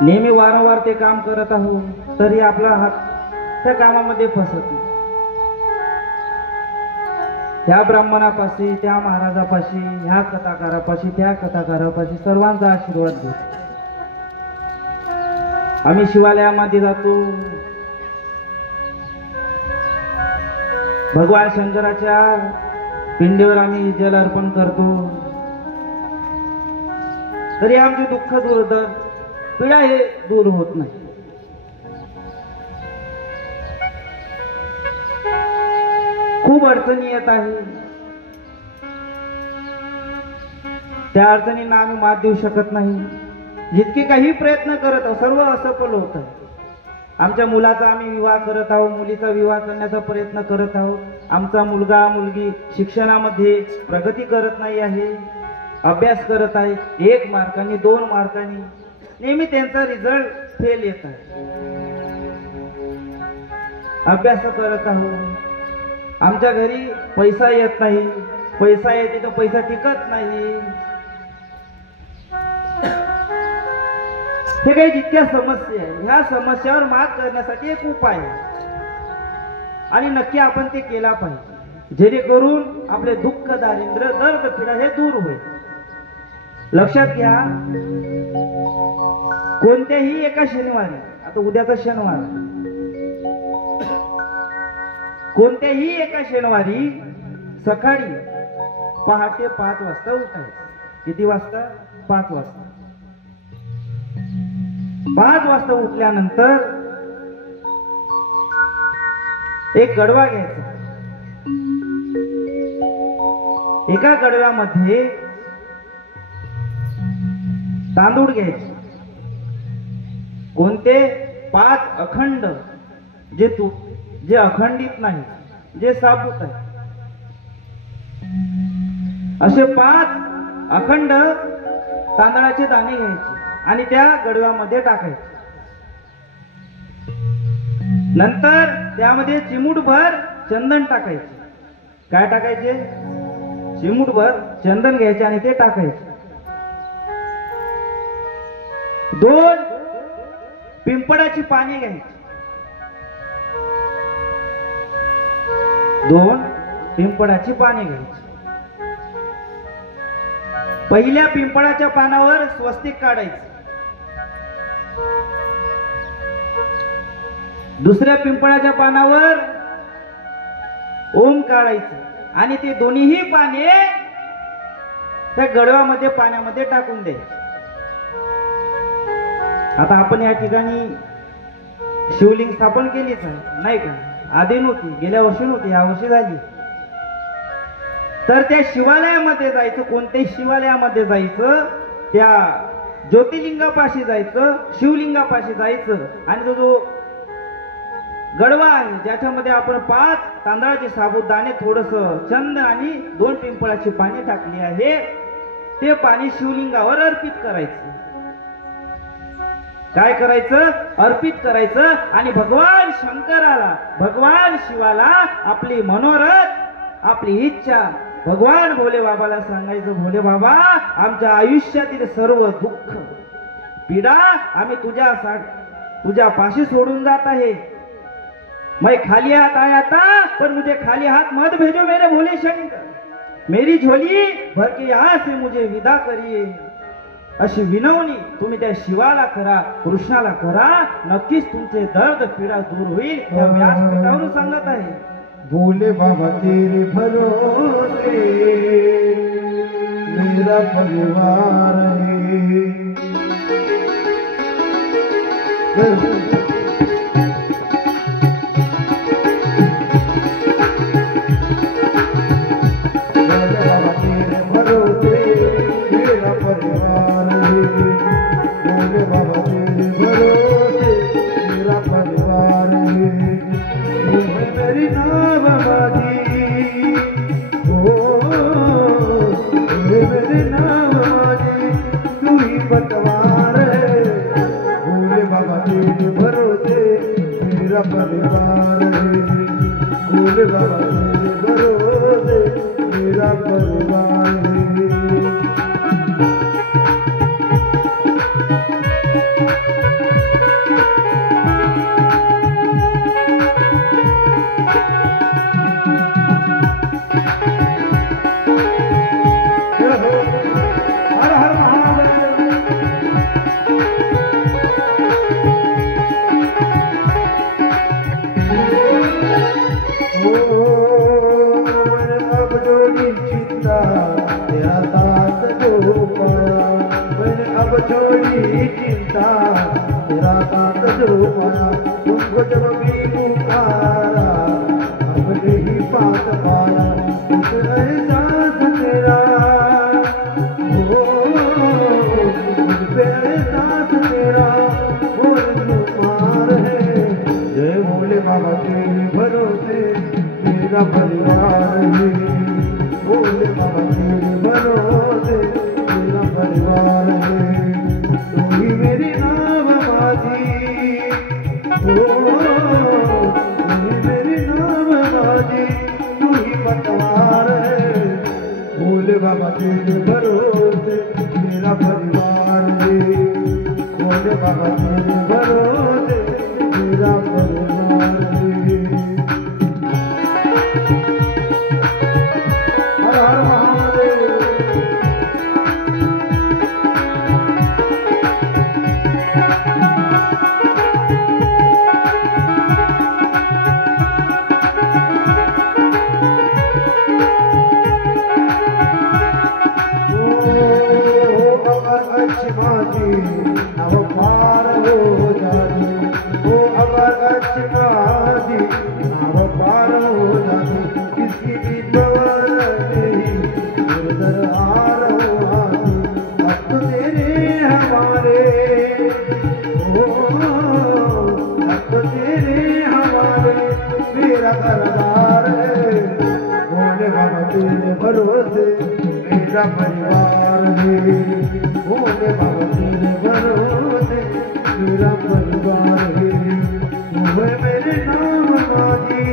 नेहमी वारंवार ते काम करत आहोत, तरी आपला हात त्या कामामध्ये फसत नाही. ह्या ब्राह्मणापाशी, त्या महाराजापाशी, ह्या कथाकारापाशी, त्या कथाकारापाशी सर्वांचा आशीर्वाद घेतो. आम्ही शिवालयामध्ये जातो, भगवान शंकराच्या पिंडीवर आम्ही जल अर्पण करतो, तरी आमचे दुःख दूर, पीडा हे दूर होत नाही. खूप अडचणी येत आहे, त्या अडचणींना आम्ही मात देऊ शकत नाही. जितके काही प्रयत्न करत आहोत सर्व असफल होत आहे. आमच्या मुलाचा आम्ही विवाह करत आहोत, मुलीचा विवाह करण्याचा प्रयत्न करत आहोत, आमचा मुलगा मुलगी शिक्षणामध्ये प्रगती करत नाही आहे, अभ्यास करत आहे, 1 मार्कांनी 2 मार्कांनी, नेहमी त्यांचा रिझल्ट फेल येत आहे. अभ्यास करत आहोत, आमच्या घरी पैसा येत नाही, पैसा येते तर पैसा टिकत नाही. हे काही जितक्या समस्या आहे, ह्या समस्यावर मात करण्यासाठी एक उपाय आहे आणि नक्की आपण ते केला पाहिजे, जेणेकरून आपले दुःख, दारिद्र्य, दर्द, पीडा हे दूर होईल. लक्षात घ्या, कोणत्याही एका शनिवारी, आता उद्याचा शनिवार, कोणत्याही एका शनिवारी सकाळी पहाटे 5 वाजता उठायचं. किती वाजता? 5 वाजता. 5 वाजता उठल्यानंतर एक गडवा घ्यायचा. एका गडव्यामध्ये तांदूळ घ्यायचे. कोणते? 5 अखंड, जे अखंडित नाही, जे साबूत आहे, असे 5 अखंड तांदळाचे दाणे घ्यायचे आणि त्या गडव्यामध्ये टाकायचे. नंतर त्यामध्ये चिमूटभर चंदन टाकायचे. काय टाकायचे? चिमूटभर चंदन घ्यायचे आणि ते टाकायचे. 2 पिंपळाची पाने घ्यायची. 2 पिंपळाची पाने घ्यायची. पहिल्या पिंपळाच्या पानावर स्वस्तिक काढायचं. दुसऱ्या पिंपळाच्या पानावर ओम काढायचं आणि ते दोन्हीही पाने त्या गडव्यामध्ये पाण्यामध्ये टाकून द्यायचे. आता आपण या ठिकाणी शिवलिंग स्थापन केलीच आहे, नाही का? आधी नव्हती, गेल्या वर्षी नव्हती, या वर्षी झाली. तर त्या शिवालयामध्ये जायचं, कोणत्याही शिवालयामध्ये जायचं, त्या ज्योतिर्लिंगापाशी जायचं, शिवलिंगापाशी जायचं आणि तो जो गडवा आहे ज्याच्यामध्ये आपण 5 तांदळाचे साबुदाणे, थोडस चंदन आणि 2 पिंपळाची पाने टाकली आहे, ते पाणी शिवलिंगावर अर्पित करायचं. काय करायचं? अर्पित करायचं आणि भगवान शंकराला, भगवान शिवाला आपली मनोरथ, आपली इच्छा भगवान भोले बाबाला सांगायचं. भोले बाबा, आमच्या आयुष्यातील सर्व दुःख पीडा आम्ही तुझ्या पाशी सोडून जात आहे. मैं खाली हाथ आया था, पर मुझे खाली हाथ मत भेजो मेरे भोले शंकर. मेरी झोली भर के यहाँ से मुझे विदा करिए. अशी विनवणी तुम्ही त्या शिवाला करा, कृष्णाला करा. नक्कीच तुमचे दर्द पीडा दूर होईल. त्या व्यासपीठावरून सांगत आहे. भोले बाबा तेरे भरोसे मेरा परिवार है. परिवार भोले बाबा तेरे भरोसे मेरा परिवार हर हर महादेव. छोड़ी चिंता तेरा साथ जो पाया, तुमको जब भी पुकारा अब नहीं पास पाया. कुछ एहसास तेरा हो, मुझ पे एहसास तेरा और तुम्हार है. जय भोले बाबा तेरे भरोसे मेरा परिवार है. भोले बाबा तेरे भरोसे मेरा परिवार है. मेरी नाम बाजी तू ही पतवार है. भोले बाबा तेरे भरोसे मेरा परिवार है. भोले बाबा तेरे भरोसे मेरा परिवार है. हर हर महादेव. नव पार हो जाती वो अगर अच्छी नव पार हो जाती. किसी भी दवर नहीं दरबार हो आती. अब तो तेरे हमारे अब तो तेरे हमारे मेरा दरबार है. भोले बाबा तेरे भरोसे मेरा परिवार है. भोले बाबा तेरे भरोसे मेरा परिवार है. तुम्हें मेरे नाम बाजी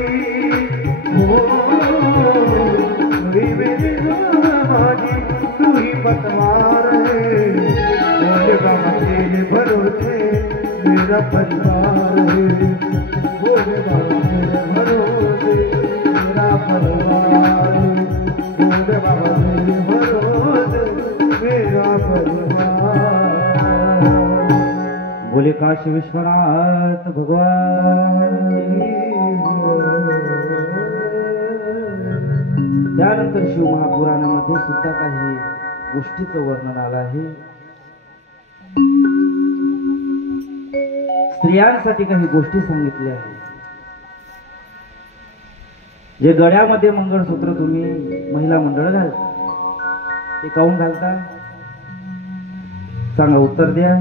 मेरे नाम बाजी तू ही पतवार है. भोले बाबा तेरे भरोसे मेरा परिवार है. भोले बाबा तेरे भरोसे मेरा परिवार है. भोले बाबा तेरे भरोसे मेरा परिवार. बोले काशी विश्वनाथ भगवान. त्यानंतर शिवमहापुराणामध्ये सुद्धा काही गोष्टीचं वर्णन आलं आहे. स्त्रियांसाठी काही गोष्टी सांगितल्या आहेत. जे गळ्यामध्ये मंगळसूत्र तुम्ही महिला मंडळ घालता ते काऊन घालता? सांगा, उत्तर द्या.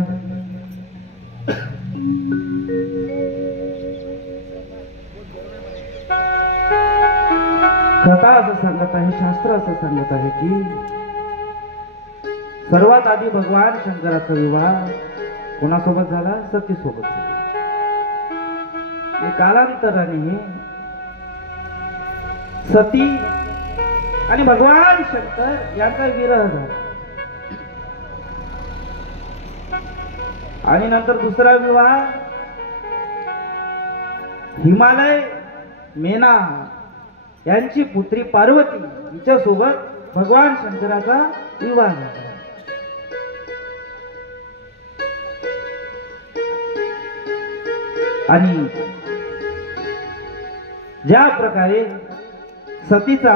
कथा असं सांगत आहे, शास्त्र असं सांगत आहे की सर्वात आधी भगवान शंकराचा विवाह कोणासोबत झाला? सतीसोबत. कालांतराने सती आणि भगवान शंकर यांचा विरह झाला आणि नंतर दुसरा विवाह हिमालय मेना यांची पुत्री पार्वती हिच्या सोबत भगवान शंकराचा विवाह झाला. आणि ज्या प्रकारे सतीचा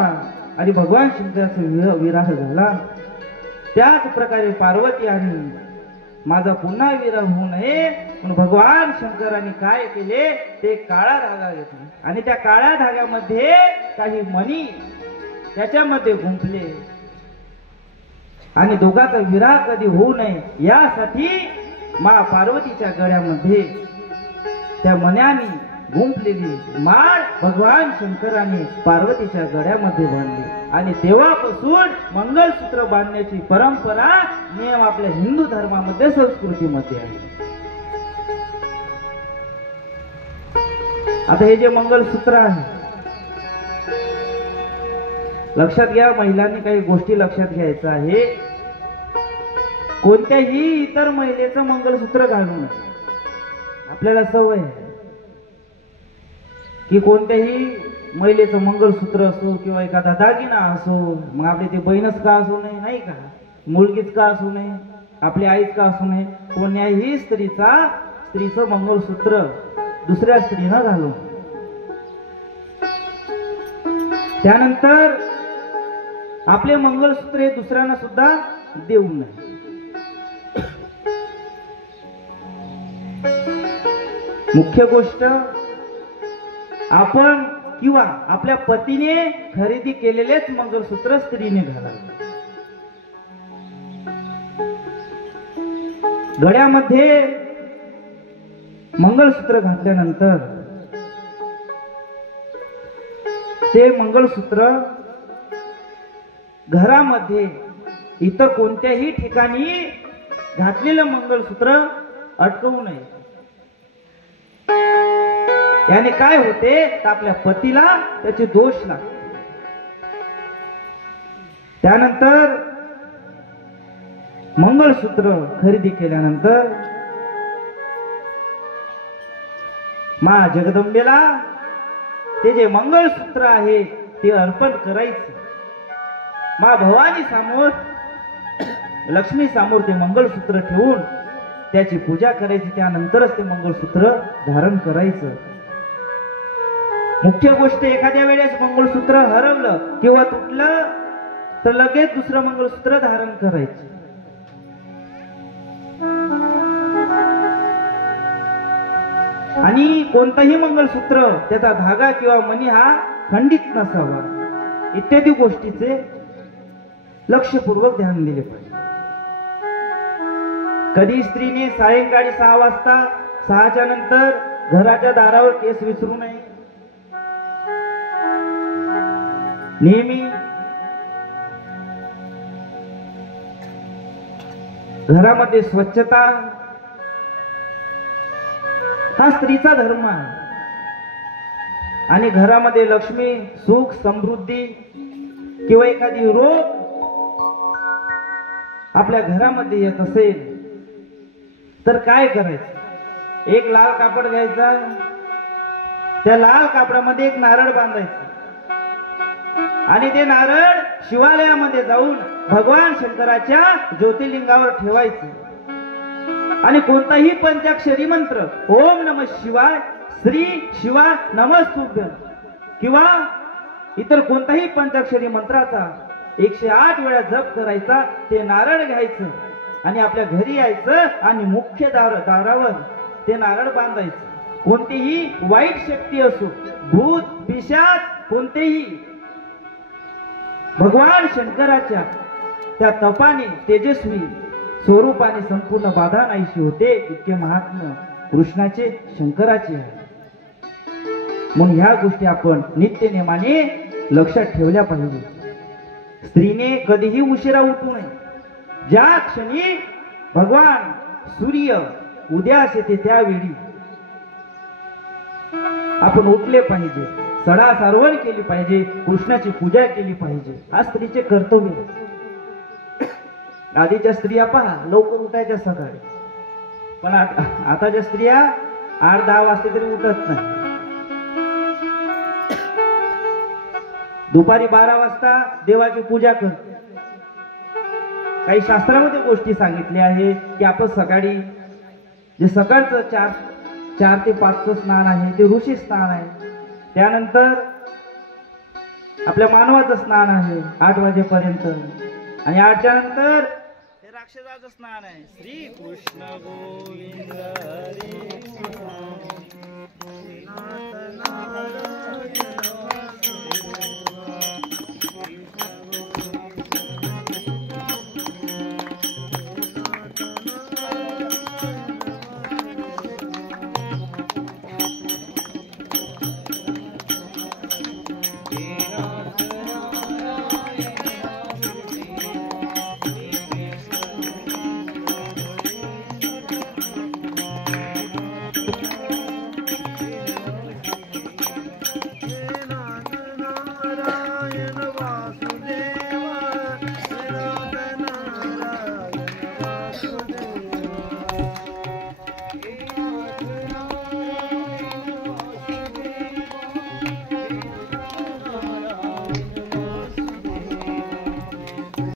आणि भगवान शंकराचा विवाह झाला त्याच प्रकारे पार्वती आणि माझा पुन्हा विरह होऊ नये म्हणून भगवान शंकराने काय केले ते काळा धागा घेतला आणि त्या काळ्या धाग्यामध्ये काही मणी त्याच्यामध्ये गुंफले आणि दोघांचा विरह कधी होऊ नये यासाठी मा पार्वतीच्या गळ्यामध्ये त्या मण्याने गुंफलेली माळ भगवान शंकराने पार्वतीच्या गळ्यामध्ये बांधली आणि तेव्हापासून मंगळसूत्र बांधण्याची परंपरा नियम आपल्या हिंदू धर्मामध्ये संस्कृतीमध्ये आहे. आता हे जे मंगळसूत्र आहे लक्षात घ्या, महिलांनी काही गोष्टी लक्षात घ्यायचं आहे. कोणत्याही इतर महिलेचं मंगळसूत्र घालू नये. आपल्याला सवय आहे की कोणत्याही महिलेचं मंगळसूत्र असो किंवा एखादा दागिना असो, मग आपली ती बहीणच का असू नये, नाही का, मुलगीच का असू नये, आपली आईच का असू नये, कोण्याही स्त्रीचं मंगळसूत्र दुसऱ्या स्त्रीनं घालू. त्यानंतर आपले मंगळसूत्र हे दुसऱ्यांना सुद्धा देऊ नये. मुख्य गोष्ट आपण किंवा आपल्या पतीने खरेदी केलेलेच मंगळसूत्र स्त्रीने घालावे. गळ्यामध्ये मंगळसूत्र घातल्यानंतर ते मंगळसूत्र घरामध्ये इतर कोणत्याही ठिकाणी घातलेलं मंगळसूत्र अटकवू नये. याने काय होते तर आपल्या पतीला त्याचे दोष लागते. त्यानंतर मंगळसूत्र खरेदी केल्यानंतर मा जगदंबेला ते जे मंगळसूत्र आहे ते अर्पण करायचं. मा भवानी समोर लक्ष्मी समोर ते मंगळसूत्र ठेवून त्याची पूजा करायची. त्यानंतरच ते मंगळसूत्र धारण करायचं. मुख्य गोष्ट एखाद्या वेळेस मंगळसूत्र हरवलं किंवा तुटलं तर लगेच दुसरं मंगळसूत्र धारण करायचं. आणि कोणताही मंगळसूत्र त्याचा धागा किंवा मणी हा खंडित नसावा इत्यादी गोष्टीचे लक्षपूर्वक ध्यान दिले पाहिजे. कधी स्त्रीने सायंकाळी 6 वाजता 6च्या नंतर घराच्या दारावर केस विसरू नये. नेहमी घरामध्ये स्वच्छता हा स्त्रीचा धर्म आहे. आणि घरामध्ये लक्ष्मी सुख समृद्धी किंवा एखादी रोग आपल्या घरामध्ये येत असेल तर काय करायचं? एक लाल कापड घ्यायचा, त्या लाल कापडामध्ये एक नारळ बांधायचं आणि ते नारळ शिवालयामध्ये जाऊन भगवान शंकराच्या ज्योतिर्लिंगावर ठेवायचं. आणि कोणताही पंचाक्षरी मंत्र ओम नमः शिवाय, श्री शिवाय नमस्तुभ्यं किंवा इतर कोणताही पंचाक्षरी मंत्राचा 108 वेळा जप करायचा. ते नारळ घ्यायचं आणि आपल्या घरी यायचं आणि मुख्य दारावर ते नारळ बांधायचं. कोणतीही वाईट शक्ती असो, भूत पिशाच कोणतेही, भगवान शंकराच्या त्या तपाने तेजस्वी स्वरूपाने संपूर्ण बाधा नाहीशी होते. इतके महात्म्य कृष्णाचे शंकराचे आहे. म्हणून ह्या गोष्टी आपण नित्य नेमाने लक्षात ठेवल्या पाहिजे. स्त्रीने कधीही उशिरा उठू नये. ज्या क्षणी भगवान सूर्य उद्यास येते त्यावेळी आपण उठले पाहिजे, सडा सारवण केली पाहिजे, कृष्णाची पूजा केली पाहिजे. हा स्त्रीचे कर्तव्य आहे. आधीच्या स्त्रिया पहा लवकर उठायच्या सकाळी, पण आताच्या स्त्रिया 8-10 वाजता तरी उठत नाही. दुपारी 12 वाजता देवाची पूजा करते. काही शास्त्रामध्ये गोष्टी सांगितल्या आहे की आपण सकाळी जे सकाळचं 4 ते 5चं स्नान आहे ते ऋषी स्नान आहे. त्यानंतर आपल्या मानवाचं स्नान आहे 8 वाजेपर्यंत, आणि 8च्या नंतर हे राक्षसाचं स्नान आहे. श्री कृष्ण गोविंद हरी